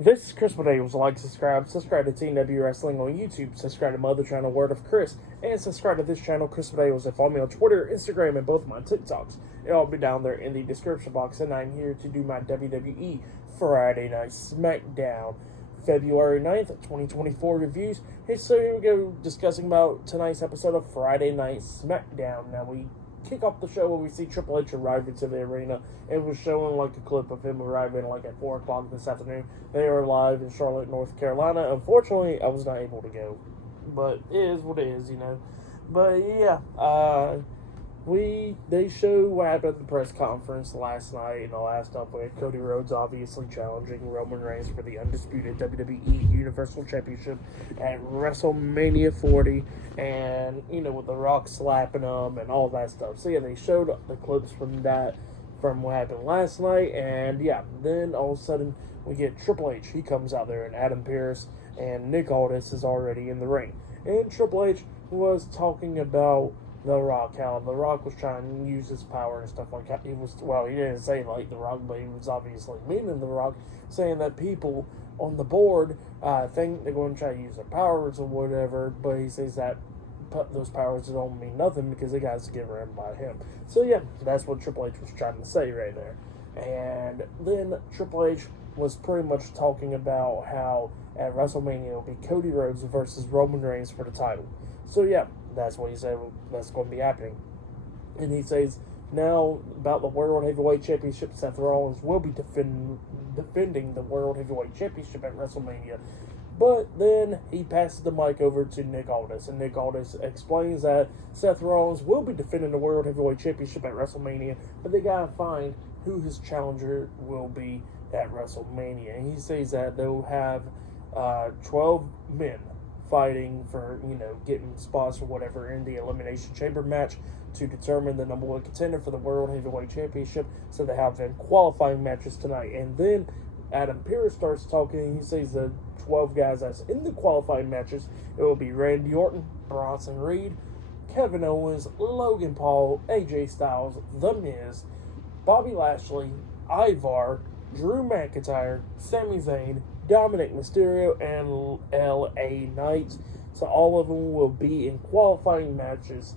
This is Chris Medeiros. Like, subscribe to TNW Wrestling on YouTube, subscribe to my other channel, Word of Chris, and subscribe to this channel, Chris Medeiros, and follow me on Twitter, Instagram, and both of my TikToks. It'll all be down there in the description box, and I'm here to do my WWE Friday Night SmackDown February 9th, 2024 reviews. Hey, so here we go, discussing about tonight's episode of Friday Night SmackDown. Now, we kick off the show where we see Triple H arriving to the arena. It was showing like a clip of him arriving like at 4 o'clock this afternoon. They are live in Charlotte, North Carolina. Unfortunately, I was not able to go, but it is what it is, you know. But yeah, they showed what happened at the press conference last night and all that stuff, with Cody Rhodes obviously challenging Roman Reigns for the undisputed WWE Universal Championship at WrestleMania 40, and you know, with The Rock slapping him and all that stuff. So yeah, they showed the clips from that, from what happened last night, and yeah, then all of a sudden we get Triple H. He comes out there, and Adam Pearce and Nick Aldis is already in the ring, and Triple H was talking about The Rock, how The Rock was trying to use his power and stuff like that. He didn't say like The Rock, but he was obviously meaning The Rock, saying that people on the board think they're going to try to use their powers or whatever, but he says that those powers don't mean nothing because they got to get ran by him. So yeah, that's what Triple H was trying to say right there. And then Triple H was pretty much talking about how at WrestleMania it'll be Cody Rhodes versus Roman Reigns for the title. So yeah, that's what he said that's going to be happening. And he says now about the World Heavyweight Championship, Seth Rollins will be defending the World Heavyweight Championship at WrestleMania. But then he passes the mic over to Nick Aldis, and Nick Aldis explains that Seth Rollins will be defending the World Heavyweight Championship at WrestleMania, but they gotta find who his challenger will be at WrestleMania. And he says that they'll have 12 men fighting for, you know, getting spots or whatever in the Elimination Chamber match to determine the number one contender for the World Heavyweight Championship. So they have them qualifying matches tonight. And then Adam Pearce starts talking. He says the 12 guys that's in the qualifying matches, it will be Randy Orton, Bronson Reed, Kevin Owens, Logan Paul, AJ Styles, The Miz, Bobby Lashley, Ivar, Drew McIntyre, Sami Zayn, Dominic Mysterio, and LA Knight. So all of them will be in qualifying matches,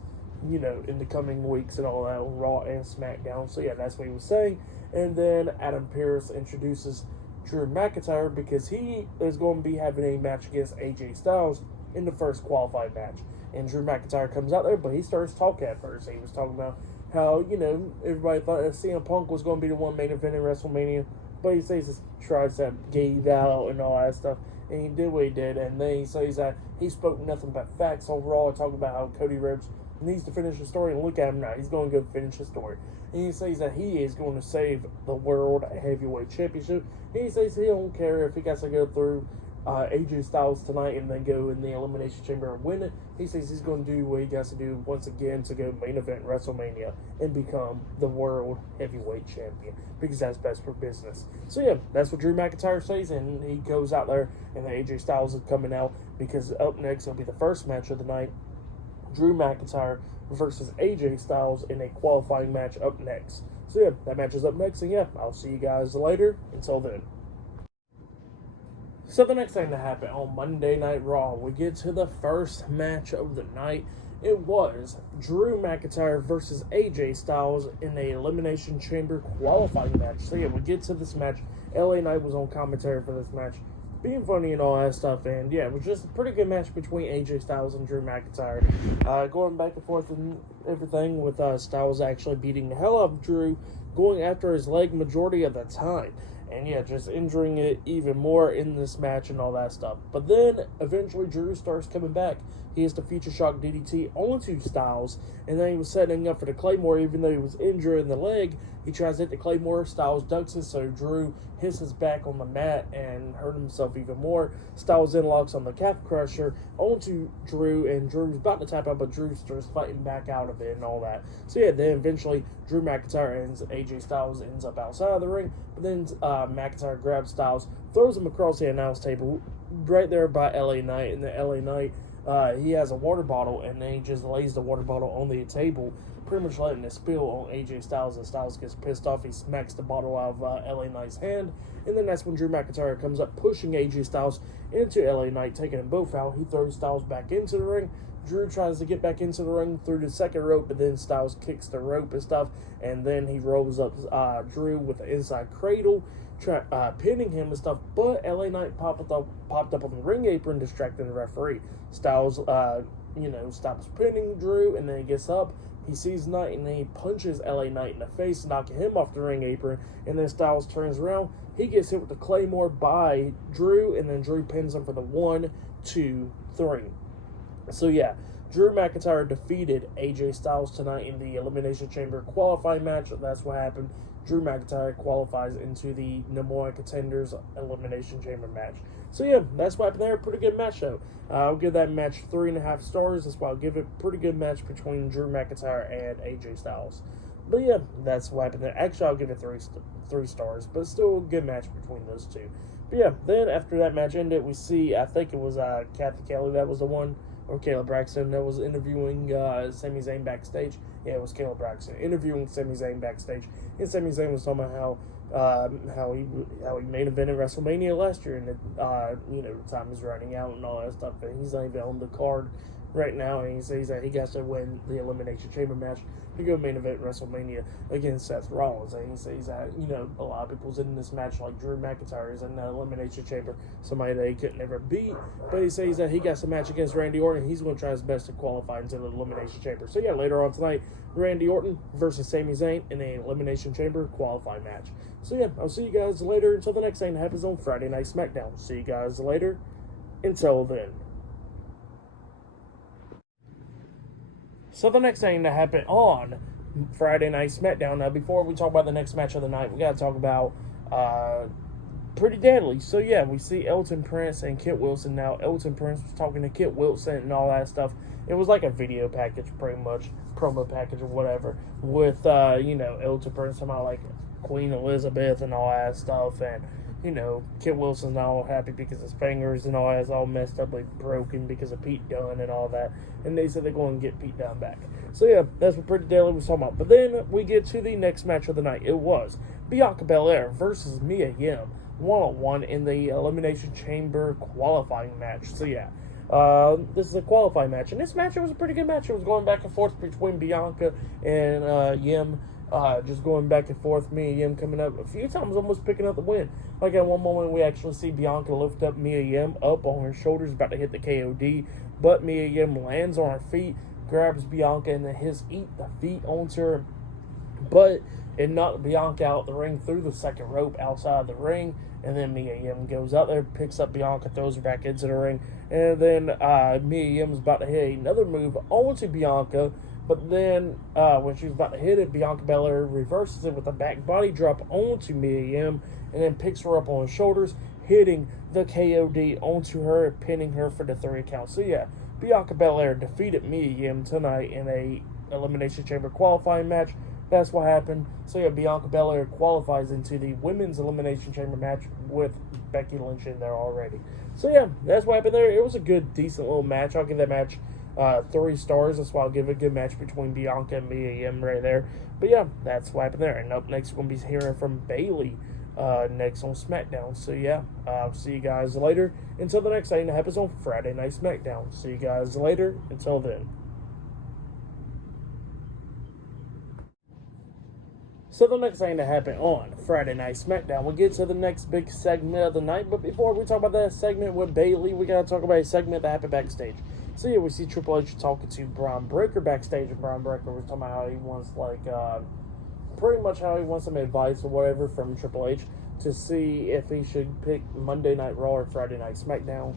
you know, in the coming weeks and all that on Raw and SmackDown. So yeah, that's what he was saying. And then Adam Pearce introduces Drew McIntyre because he is going to be having a match against AJ Styles in the first qualifying match. And Drew McIntyre comes out there, but he starts talking at first. He was talking about how, you know, everybody thought that CM Punk was going to be the one main event in WrestleMania, but he says his tricep gave out and all that stuff, and he did what he did. And then he says that he spoke nothing but facts on Raw, talking about how Cody Rhodes needs to finish the story, and look at him now. He's going to go finish the story. And he says that he is going to save the World Heavyweight Championship. And he says he don't care if he got to go through AJ Styles tonight and then go in the Elimination Chamber and win it. He says he's going to do what he got to do once again to go main event WrestleMania and become the World Heavyweight Champion because that's best for business. So yeah, that's what Drew McIntyre says, and he goes out there, and the AJ Styles is coming out because up next will be the first match of the night. Drew McIntyre versus AJ Styles in a qualifying match up next. So yeah, that match is up next, and yeah, I'll see you guys later. Until then. So the next thing that happened on Monday Night Raw, we get to the first match of the night. It was Drew McIntyre versus AJ Styles in the Elimination Chamber qualifying match. So yeah, we get to this match. LA Knight was on commentary for this match, being funny and all that stuff, and yeah, it was just a pretty good match between AJ Styles and Drew McIntyre, going back and forth and everything, with Styles actually beating the hell out of Drew, going after his leg majority of the time, and yeah, just injuring it even more in this match and all that stuff. But then eventually Drew starts coming back. He has the Future Shock DDT onto Styles, and then he was setting up for the Claymore. Even though he was injured in the leg, he tries to hit the Claymore. Styles ducks it, so Drew hits his back on the mat and hurt himself even more. Styles then locks on the Calf Crusher onto Drew, and Drew's about to tap out, but Drew starts fighting back out of it and all that. So yeah, then eventually Drew McIntyre and AJ Styles ends up outside of the ring, but then McIntyre grabs Styles, throws him across the announce table right there by LA Knight, and the LA Knight he has a water bottle, and then he just lays the water bottle on the table, pretty much letting it spill on AJ Styles, and Styles gets pissed off. He smacks the bottle out of LA Knight's hand, and then that's when Drew McIntyre comes up, pushing AJ Styles into LA Knight, taking them both out. He throws Styles back into the ring. Drew tries to get back into the ring through the second rope, but then Styles kicks the rope and stuff, and then he rolls up Drew with the inside cradle, pinning him and stuff, but LA Knight popped up on the ring apron, distracting the referee. Styles, stops pinning Drew, and then he gets up. He sees Knight, and then he punches LA Knight in the face, knocking him off the ring apron, and then Styles turns around. He gets hit with the Claymore by Drew, and then Drew pins him for the 1, 2, 3. So yeah, Drew McIntyre defeated AJ Styles tonight in the Elimination Chamber qualifying match. That's what happened. Drew McIntyre qualifies into the number 1 contenders Elimination Chamber match. So yeah, that's what happened there. Pretty good match though. I'll give that match 3.5 stars. That's why I'll give it. Pretty good match between Drew McIntyre and AJ Styles. But yeah, that's what happened there. Actually, I'll give it 3 stars, but still a good match between those two. But yeah, then after that match ended, we see, I think it was Kathy Kelly that was the one, or Kayla Braxton that was interviewing Sami Zayn backstage. Yeah, it was Kayla Braxton interviewing Sami Zayn backstage, and Sami Zayn was talking about how he main evented WrestleMania last year, and that time is running out and all that stuff, and he's not even on the card right now, and he says that he got to win the Elimination Chamber match to go main event WrestleMania against Seth Rollins. And he says that, a lot of people's in this match, like Drew McIntyre is in the Elimination Chamber, somebody that he could never beat. But he says that he got some match against Randy Orton. He's going to try his best to qualify into the Elimination Chamber. So yeah, later on tonight, Randy Orton versus Sami Zayn in the Elimination Chamber qualifying match. So yeah, I'll see you guys later until the next thing that happens on Friday Night SmackDown. See you guys later. Until then. So the next thing that happened on Friday Night SmackDown, now before we talk about the next match of the night, we got to talk about Pretty Deadly. So yeah, we see Elton Prince and Kit Wilson. Now, Elton Prince was talking to Kit Wilson and all that stuff. It was like a video package, pretty much, promo package or whatever, with, Elton Prince talking about, like, Queen Elizabeth and all that stuff, and Kit Wilson's not all happy because his fingers and all that's all messed up, like broken because of Pete Dunne and all that. And they said they're going to get Pete Dunne back. So yeah, that's what Pretty Deadly was talking about. But then we get to the next match of the night. It was Bianca Belair versus Mia Yim, 1-on-1 in the Elimination Chamber qualifying match. So yeah, this is a qualifying match. And this match, it was a pretty good match. It was going back and forth between Bianca and Yim. Just going back and forth, Mia Yim coming up a few times, almost picking up the win. Like at one moment, we actually see Bianca lift up Mia Yim up on her shoulders, about to hit the KOD, but Mia Yim lands on her feet, grabs Bianca, and then eat the feet onto her, but it knocked Bianca out the ring through the second rope outside the ring, and then Mia Yim goes out there, picks up Bianca, throws her back into the ring, and then Mia Yim's about to hit another move onto Bianca. But then, when she was about to hit it, Bianca Belair reverses it with a back body drop onto Mia Yim, and then picks her up on her shoulders, hitting the KOD onto her, pinning her for the 3 count. So yeah, Bianca Belair defeated Mia Yim tonight in a Elimination Chamber qualifying match. That's what happened. So yeah, Bianca Belair qualifies into the Women's Elimination Chamber match with Becky Lynch in there already. So yeah, that's what happened there. It was a good, decent little match. I'll give that match 3 stars. That's why I'll give it a good match between Bianca and Mia Yim right there. But yeah, that's what happened there. And up next, we're going to be hearing from Bayley next on SmackDown. So yeah, I'll see you guys later. Until the next thing that happens on Friday Night SmackDown. See you guys later. Until then. So the next thing that happened on Friday Night SmackDown, we'll get to the next big segment of the night. But before we talk about that segment with Bayley, we got to talk about a segment that happened backstage. So yeah, we see Triple H talking to Braun Breaker backstage, and Braun Breaker was talking about how he wants, pretty much how he wants some advice or whatever from Triple H to see if he should pick Monday Night Raw or Friday Night SmackDown.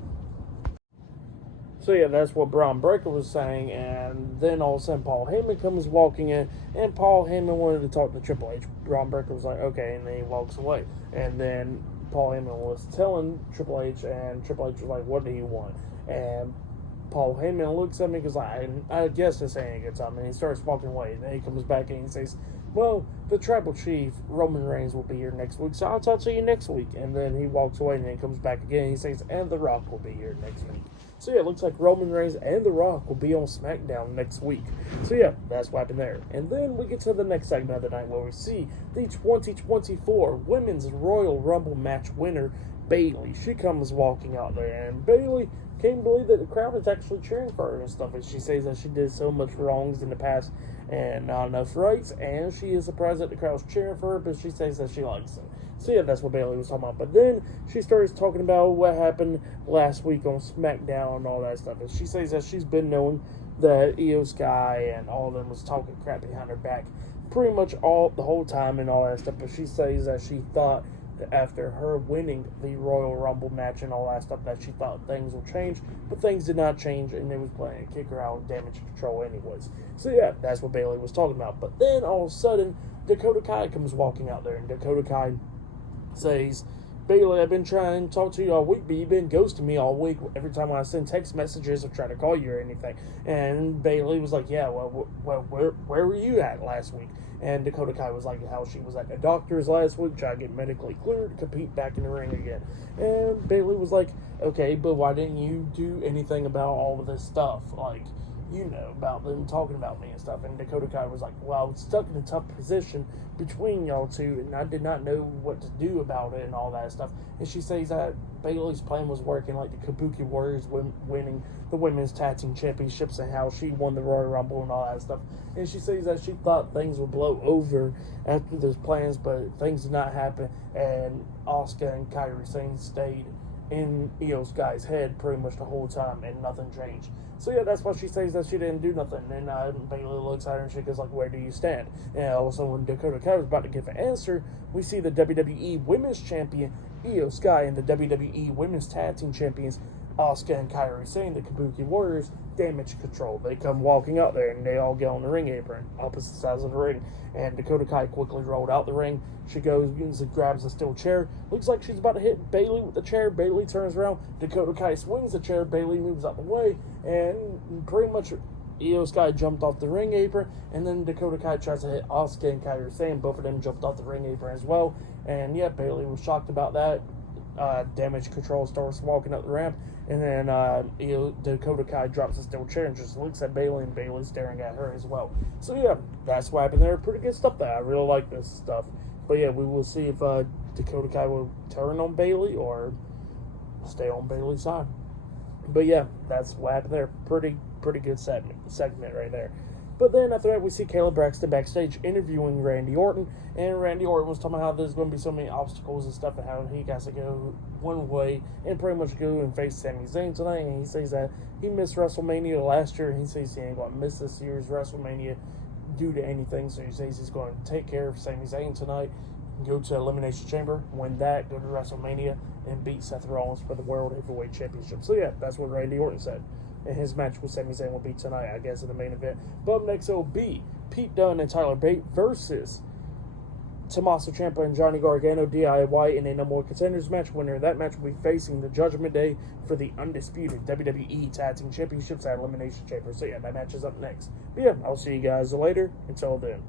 So yeah, that's what Braun Breaker was saying, and then all of a sudden Paul Heyman comes walking in, and Paul Heyman wanted to talk to Triple H. Braun Breaker was like, okay, and then he walks away. And then Paul Heyman was telling Triple H, and Triple H was like, what do you want? And Paul Heyman looks at me because I guess this ain't a good time, and he starts walking away. And then he comes back and he says, well, the Tribal Chief, Roman Reigns, will be here next week, so I'll talk to you next week. And then he walks away, and then he comes back again, and he says, and The Rock will be here next week. So yeah, it looks like Roman Reigns and The Rock will be on SmackDown next week. So yeah, that's what happened there. And then we get to the next segment of the night where we see the 2024 Women's Royal Rumble match winner, Bayley. She comes walking out there, and Bayley can't believe that the crowd is actually cheering for her and stuff. And she says that she did so much wrongs in the past and not enough rights, and she is surprised that the crowd's cheering for her, but she says that she likes it. So yeah, that's what Bayley was talking about. But then she starts talking about what happened last week on SmackDown and all that stuff. And she says that she's been knowing that Io Sky and all of them was talking crap behind her back pretty much the whole time and all that stuff. But she says that she thought that after her winning the Royal Rumble match and all that stuff, that she thought things will change, but things did not change, and it was playing to kick her out of Damage Control anyways. So yeah, that's what Bayley was talking about. But then all of a sudden, Dakota Kai comes walking out there, and Dakota Kai says, Bayley, I've been trying to talk to you all week, but you've been ghosting me all week. Every time I send text messages or try to call you or anything. And Bayley was like, yeah, well, where were you at last week? And Dakota Kai was like how she was at the doctor's last week, trying to get medically cleared to compete back in the ring again. And Bayley was like, okay, but why didn't you do anything about all of this stuff? Like, you know, about them talking about me and stuff. And Dakota Kai was like, well, I was stuck in a tough position between y'all two, and I did not know what to do about it and all that stuff. And she says that Bayley's plan was working, like the Kabuki Warriors winning the Women's Tag Team Championships and how she won the Royal Rumble and all that stuff. And she says that she thought things would blow over after those plans, but things did not happen. And Asuka and Kairi Sane stayed in Io Sky's head pretty much the whole time, and nothing changed. So yeah, that's why she says that she didn't do nothing. And Bayley looks at her and she goes like, where do you stand? And all of a sudden, when Dakota Kai was about to give an answer, we see the WWE Women's Champion Io Sky and the WWE Women's Tag Team Champions Asuka and Kairi Sane, the Kabuki Warriors, Damage Control. They come walking out there and they all get on the ring apron, opposite sides of the ring. And Dakota Kai quickly rolled out the ring. She goes and grabs a steel chair. Looks like she's about to hit Bayley with the chair. Bayley turns around. Dakota Kai swings the chair. Bayley moves out the way. And pretty much Io Sky jumped off the ring apron. And then Dakota Kai tries to hit Asuka and Kairi Sane. Both of them jumped off the ring apron as well. And yeah, Bayley was shocked about that. Damage Control starts walking up the ramp, and then Dakota Kai drops a steel chair and just looks at Bayley, and Bayley's staring at her as well. So yeah, that's what happened there. Pretty good stuff there. I really like this stuff. But yeah, we will see if Dakota Kai will turn on Bayley or stay on Bayley's side. But yeah, that's what happened there. Pretty good segment right there. But then after that, we see Kayla Braxton backstage interviewing Randy Orton. And Randy Orton was talking about how there's going to be so many obstacles and stuff and how he has to go one way and pretty much go and face Sami Zayn tonight. And he says that he missed WrestleMania last year. And he says he ain't going to miss this year's WrestleMania due to anything. So he says he's going to take care of Sami Zayn tonight, go to Elimination Chamber, win that, go to WrestleMania, and beat Seth Rollins for the World Heavyweight Championship. So yeah, that's what Randy Orton said. And his match with Sami Zayn will be tonight, I guess, in the main event. But up next, it will be Pete Dunne and Tyler Bate versus Tommaso Ciampa and Johnny Gargano, DIY, in a No More Contenders match. Winner of that match will be facing the Judgment Day for the undisputed WWE Tag Team Championships at Elimination Chamber. So yeah, that match is up next. But yeah, I'll see you guys later. Until then.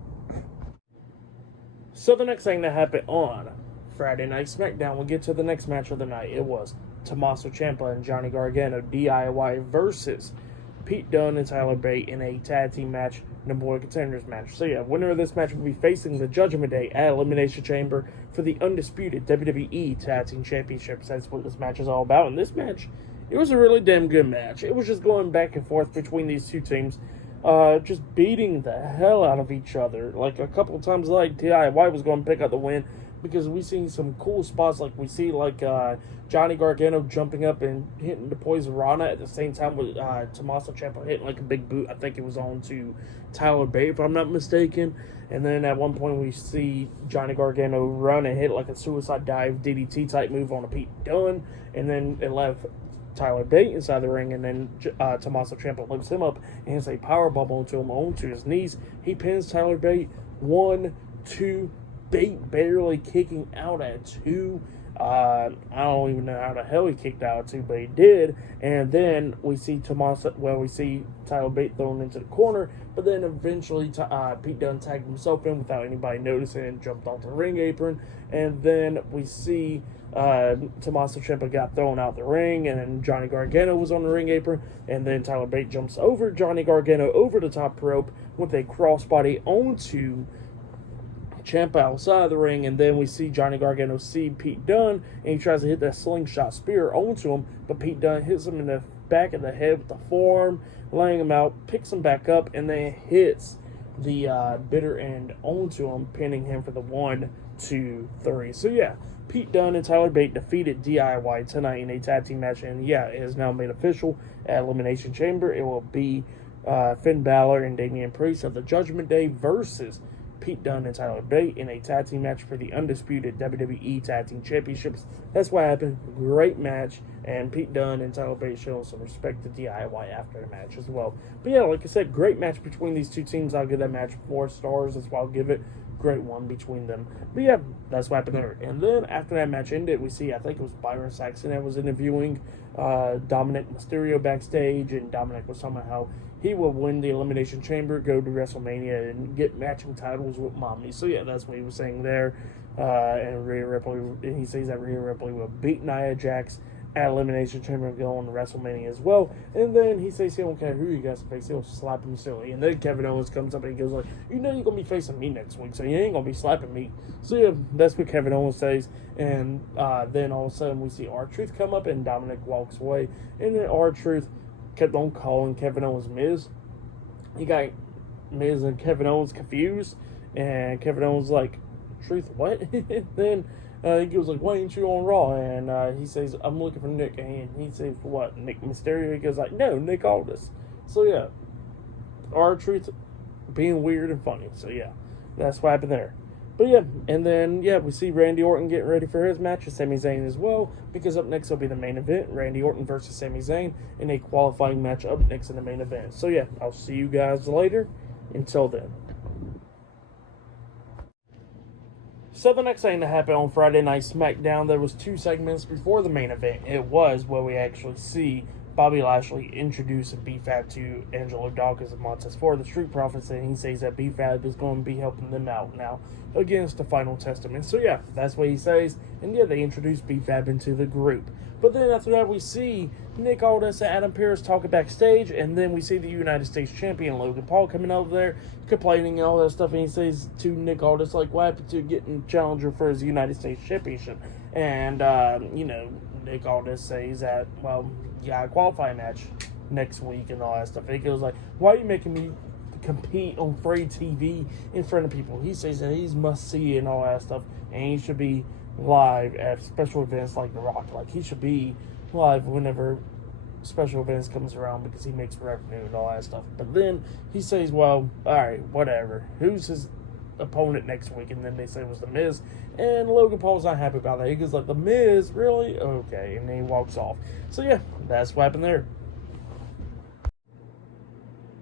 So the next thing that happened on Friday Night SmackDown, we'll get to the next match of the night. It was Tommaso Ciampa and Johnny Gargano, DIY, versus Pete Dunne and Tyler Bate in a tag team match, No More Contenders match. So yeah, winner of this match will be facing the Judgment Day at Elimination Chamber for the undisputed WWE Tag Team Championships. That's what this match is all about. And this match, it was a really damn good match. It was just going back and forth between these two teams, just beating the hell out of each other. Like a couple of times, like DIY was going to pick up the win, because we seen some cool spots, like we see like Johnny Gargano jumping up and hitting the Poison Rana at the same time with Tommaso Ciampa hitting like a big boot. I think it was on to Tyler Bate, if I'm not mistaken. And then at one point we see Johnny Gargano run and hit like a suicide dive DDT type move on a Pete Dunne, and then it left Tyler Bate inside the ring, and then Tommaso Ciampa lifts him up and hits a powerbomb onto his knees. He pins Tyler Bate. 1, 2. Bate barely kicking out at 2. I don't even know how the hell he kicked out to, but he did. And then we see Tyler Bate thrown into the corner, but then eventually Pete Dunne tagged himself in without anybody noticing and jumped off the ring apron. And then we see Tommaso Ciampa got thrown out the ring, and then Johnny Gargano was on the ring apron, and then Tyler Bate jumps over Johnny Gargano over the top rope with a crossbody onto Ciampa outside the ring, and then we see Johnny Gargano see Pete Dunne, and he tries to hit that slingshot spear onto him, but Pete Dunne hits him in the back of the head with the forearm, laying him out, picks him back up, and then hits the bitter end onto him, pinning him for the 1, 2, 3. So yeah, Pete Dunne and Tyler Bate defeated DIY tonight in a tag team match, and yeah, it is now made official at Elimination Chamber. It will be Finn Balor and Damian Priest of the Judgment Day versus Pete Dunne and Tyler Bate in a tag team match for the undisputed WWE Tag Team Championships. That's what happened. Great match, and Pete Dunne and Tyler Bate showing some respect to DIY after the match as well. But yeah, like I said, great match between these two teams. I'll give that match 4 stars. That's why I'll give it. Great one between them. But yeah, that's what happened there. And then after that match ended, we see, I think it was Byron Saxton that was interviewing Dominic Mysterio backstage, and Dominic was talking about how he will win the Elimination Chamber, go to WrestleMania, and get matching titles with Mommy. So yeah, that's what he was saying there. And Rhea Ripley, and he says that Rhea Ripley will beat Nia Jax at Elimination Chamber and go on to WrestleMania as well. And then he says he don't care who he got to face, he'll slap him silly. And then Kevin Owens comes up and he goes like, you know you're going to be facing me next week, so you ain't going to be slapping me. So yeah, that's what Kevin Owens says. And then all of a sudden we see R-Truth come up and Dominic walks away. And then R-Truth kept on calling Kevin Owens Miz. He got Miz and Kevin Owens confused. And Kevin Owens like, Truth, what? Then he goes like, why ain't you on Raw? And he says, I'm looking for Nick. And he says, what, Nick Mysterio? He goes like, no, Nick Aldis. So yeah, R-Truth being weird and funny. So yeah, that's what happened there. But yeah, and then yeah, we see Randy Orton getting ready for his match with Sami Zayn as well, because up next will be the main event, Randy Orton versus Sami Zayn in a qualifying match up next in the main event. So yeah, I'll see you guys later. Until then. So the next thing that happened on Friday Night SmackDown, there was 2 segments before the main event. It was where we actually see Bobby Lashley introduce B-Fab to Angelo Dawkins and Montez Ford, the Street Profits, and he says that B-Fab is going to be helping them out now against the Final Testament. So yeah, that's what he says, and yeah, they introduce B-Fab into the group. But then after that, we see Nick Aldis and Adam Pearce talking backstage, and then we see the United States Champion Logan Paul coming over there, complaining and all that stuff, and he says to Nick Aldis, like, what happened to getting challenger for his United States Championship? And, Nick Aldis says that, well, you got a qualifying match next week and all that stuff. And he goes like, why are you making me compete on free TV in front of people? He says that he's must-see and all that stuff, and he should be live at special events like The Rock. Like, he should be live whenever special events comes around because he makes revenue and all that stuff. But then he says, well, alright, whatever. Who's his opponent next week? And then they say it was The Miz. And Logan Paul's not happy about that. He goes like, The Miz? Really? Okay. And then he walks off. So yeah, that's what happened there.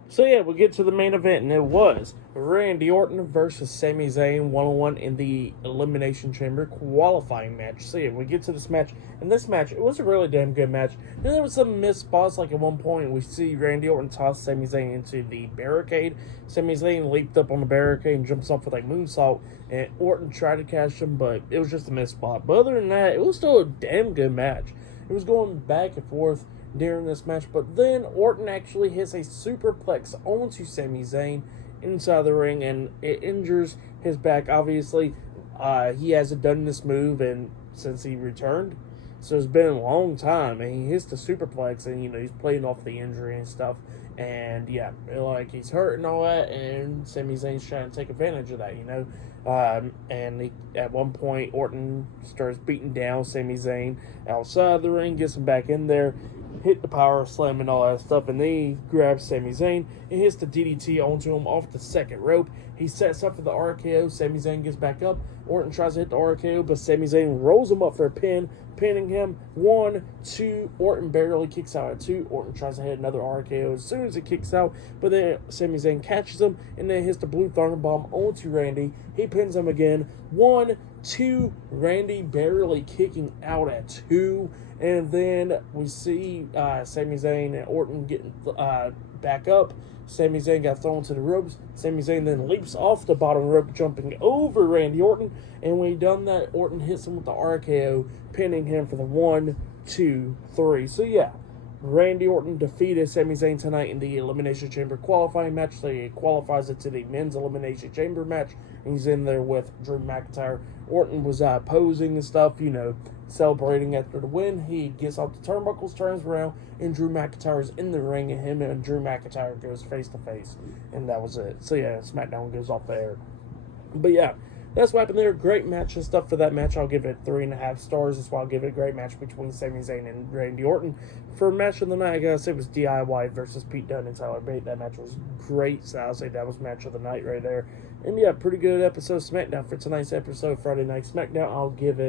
So yeah, we'll get to the main event, and it was Randy Orton versus Sami Zayn 1-on-1 in the Elimination Chamber qualifying match. So yeah, we get to this match, and this match, it was a really damn good match. And there was some missed spots, like at one point we see Randy Orton toss Sami Zayn into the barricade. Sami Zayn leaped up on the barricade and jumps off with like moonsault, and Orton tried to catch him, but it was just a missed spot. But other than that, it was still a damn good match. It was going back and forth during this match, but then Orton actually hits a superplex onto Sami Zayn inside the ring, and it injures his back. Obviously, he hasn't done this move and since he returned, so it's been a long time, and he hits the superplex, and he's playing off the injury and stuff, and yeah, like he's hurt and all that, and Sami Zayn's trying to take advantage of that, and at one point Orton starts beating down Sami Zayn outside the ring, gets him back in there, hit the power slam and all that stuff, and then he grabs Sami Zayn and hits the DDT onto him off the second rope. He sets up for the RKO. Sami Zayn gets back up. Orton tries to hit the RKO, but Sami Zayn rolls him up for a pin, pinning him. 1, 2. Orton barely kicks out at 2. Orton tries to hit another RKO as soon as it kicks out, but then Sami Zayn catches him and then hits the Blue Thunder Bomb onto Randy. He pins him again. 1, 2, Randy barely kicking out at 2, and then we see Sami Zayn and Orton getting back up. Sami Zayn got thrown to the ropes. Sami Zayn then leaps off the bottom rope, jumping over Randy Orton, and when he done that, Orton hits him with the RKO, pinning him for the 1, 2, 3. So yeah, Randy Orton defeated Sami Zayn tonight in the Elimination Chamber qualifying match. So he qualifies it to the Men's Elimination Chamber match, and he's in there with Drew McIntyre. Orton was posing and stuff, celebrating after the win. He gets off the turnbuckles, turns around, and Drew McIntyre's in the ring, and him and Drew McIntyre goes face to face, and that was it. So yeah, SmackDown goes off the air. But yeah, that's what happened there. Great match and stuff for that match. I'll give it 3.5 stars. That's why I'll give it a great match between Sami Zayn and Randy Orton. For match of the night, I gotta say it was DIY versus Pete Dunne and Tyler Bate. That match was great, so I'll say that was match of the night right there. And yeah, pretty good episode of SmackDown for tonight's episode, Friday Night SmackDown. I'll give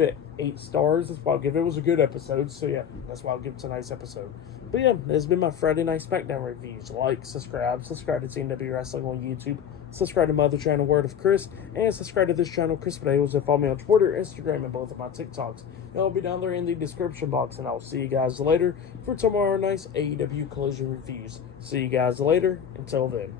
it 8 stars. That's why I'll give it. It was a good episode, so yeah, that's why I'll give tonight's episode. But yeah, this has been my Friday Night SmackDown reviews. Like, subscribe to TNW Wrestling on YouTube, subscribe to my other channel, Word of Chris, and subscribe to this channel, Chris Potatoes, and follow me on Twitter, Instagram, and both of my TikToks. It'll be down there in the description box, and I'll see you guys later for tomorrow night's AEW Collision reviews. See you guys later. Until then.